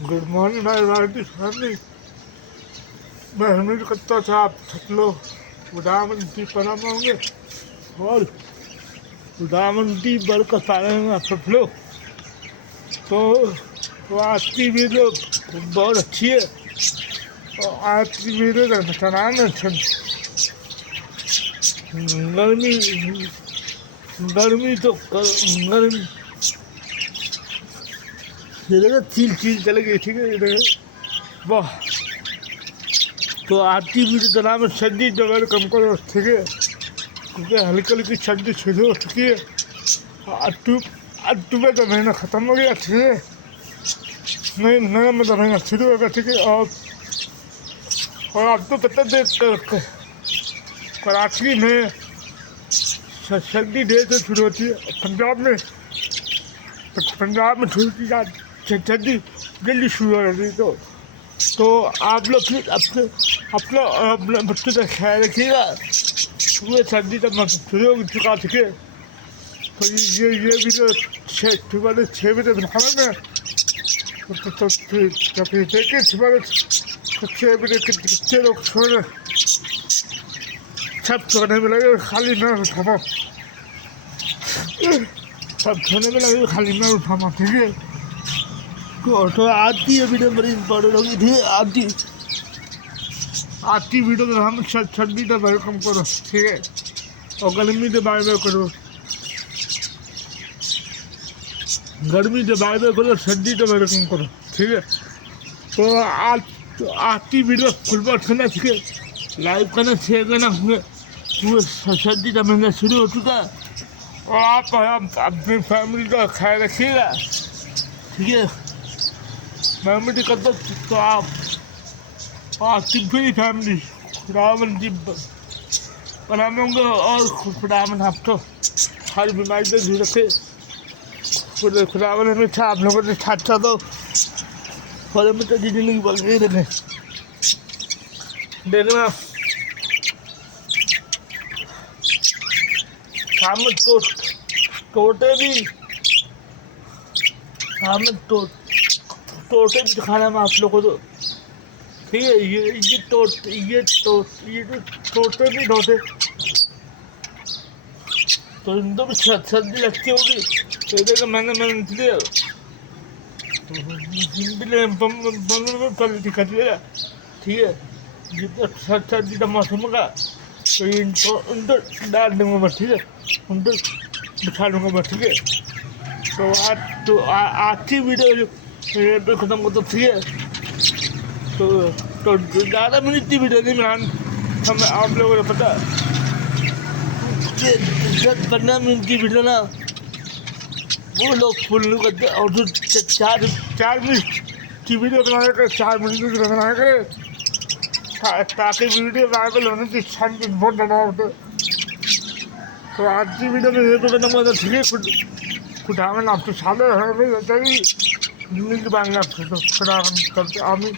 Good morning भाई Bharti family. मैं उम्मीद करता था आप सब लोग उदामती परम होंगे और उदामती बरकत पाए हैं आप सब लोग। तो आज की वीडियो बहुत अच्छी है और आज की वीडियो का नाम है गर्मी। गर्मी तो गर्मी चील चलेगी, ठीक है। वाह, तो आज की वीडियो का नाम है सर्दी दवाई कम करो, ठीक है, क्योंकि हल्की हल्की सर्दी शुरू हो चुकी है। अक्टूबर का महीना ख़त्म हो गया, ठीक है, नया मतलब महीना शुरू होगा, ठीक है। और आपको पता देख कराची में सर्दी देर से शुरू होती है। पंजाब में सर्दी जल्दी शुरू हो जाती है। तो आप लोग फिर अपने बच्चों का ख्याल रखिएगा, पूरे सर्दी का मतलब शुरू हो चुका, ठीक है। तो ये वीडियो 6 बजे बनाना में तो फिर देखिए 6 बजे कितने लोग सब सोने में लगे खाली मैं उठाना, सब सोने में लगे खाली मैं उठाना, ठीक है। तो आज की वीडियो बड़ी इंपॉर्टेंट होगी, ठीक है। आज की वीडियो में हम सर्दी का बारे कम करो, ठीक है, और गर्मी के बारे में करो, गर्मी के बारे में करो, सर्दी के बारे कम करो, ठीक है। तो आज की वीडियो फुल बात करना, ठीक है, लाइक करना, शेयर करना। पूरे सर्दी का महीना शुरू हो चुका है और आप अपनी फैमिली का ख्याल रखिएगा, ठीक है। मैं उम्मीद करता तो आपकी पूरी फैमिली खुदावन जी बनाएंगे और खुदावन आपको हर बीमारी से दूर रखे। खुदावन हमेशा आप लोगों ने अच्छा तो और हमेशा जिंदगी बल के रखे। देखना शाम में टोटे भी खाना में आप लोगों को, ठीक है। ये टोटे भी ढोटे तो इनको भी सर्दी लगती होगी, तो देखो मैंने इसलिए दिक्कत है, ठीक है। जितना सर्दी का मौसम होगा तो उनको डाल दूँगा मैं, ठीक है, उनको बिठा दूँगा मैं, ठीक है। तो आज की वीडियो पे ख़त्म करता, ठीक है। तो ज़्यादा मिनट की वीडियो नहीं हम आप लोगों को पता 10-15 मिनट की वीडियो ना वो लोग फुल करते, और जो 4 मिनट की वीडियो बनाने का 4 मिनट की बनाया करे ताकि वीडियो वायरल होने की चांस बहुत ज़्यादा होते। तो आज की वीडियो में ये तो ख़त्म करता, ठीक है। खुदावन आपके साले है चाहिए जिंदगी बांगला करते आमी।